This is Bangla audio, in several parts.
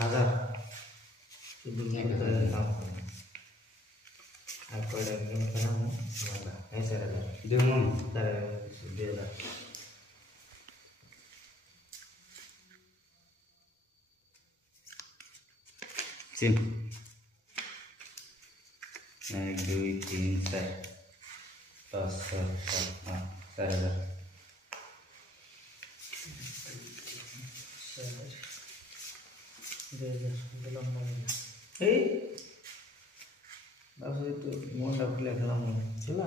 হাজার আর কয়টা গেম খেলাম হ্যাঁ স্যার দেখুন তারা 2000 চিন 1 2 3 4 5 6 7 8 4000 দিলাম না এই বাসে তো মনটা খুলে খেলাম খেলা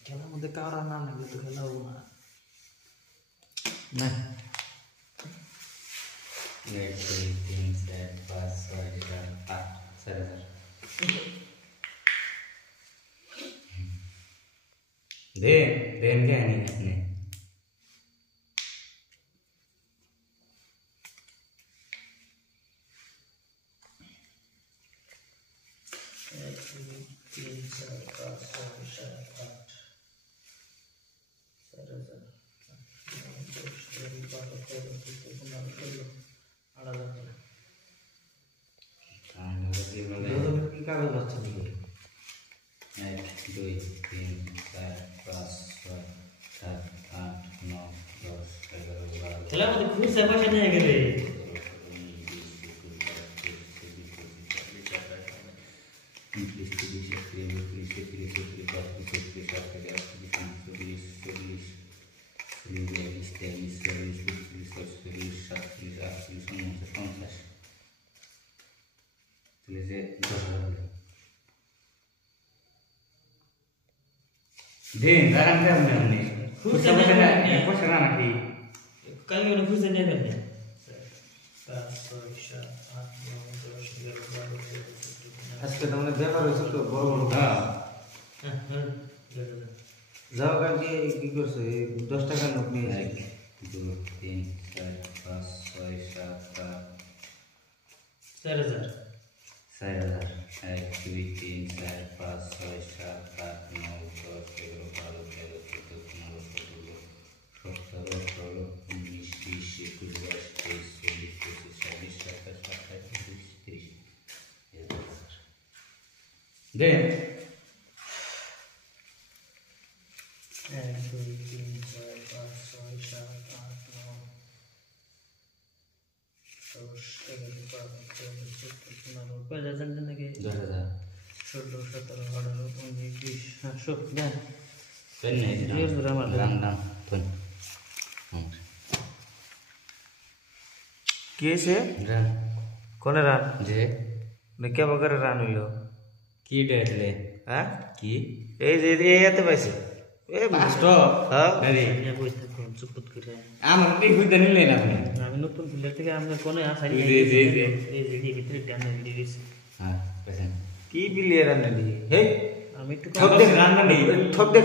খেলার মধ্যে কারা না লাগলে তো খেলাবো না না 1 2 3 4 5 6 7 8 4000 दे देन क्या नहीं अपने कागज अच्छा नहीं 1 2 3 4 5 6 7 8 9 10 11 12 खेला मतलब खुद से पैसे नहीं गए दिन गारं क्या हमने खुद से पैसे ना की कल में खुद से नहीं करने 5 6 7 8 9 10 11 12 আজকে তোমরা ব্যাপার হইছে তো বড় বড় हां যাও কালকে কি করছো এই 10 টাকা নোট নিয়ে 1 2 3 4 5 6 7 8 4000 4000 1 2 3 4 5 6 7 8 9 10 11 12 13 14 15 16 17 18 19 20 21 22 23 24 25 26 27 28 30 दे 1 2 3 4 5 6 7 8 9 10 11 12 13 14 15 पहले जल्दी के 10000 16 17 18 19 20 शो देन पेन नहीं ये ड्रामा राम तुम कैसे राम कौन रान जे मैं क्या बगर रान হইলো কি ডেটলে হ্যাঁ কি এই যে এতে পাইছে এ পাঁচট হ্যাঁ আরে আমি কইতে কোন চুপত করে আমার কি হইতে নিলে না আপনি আমি নতুন প্লেয়ার থেকে আমরা কোনে আসা জি জি জি এই যে ভিতরে ডান ভিডিও দিছি হ্যাঁ পেছেন কি প্লেয়ার আনলি হে আমি একটু ঠক দে রান ঠক দে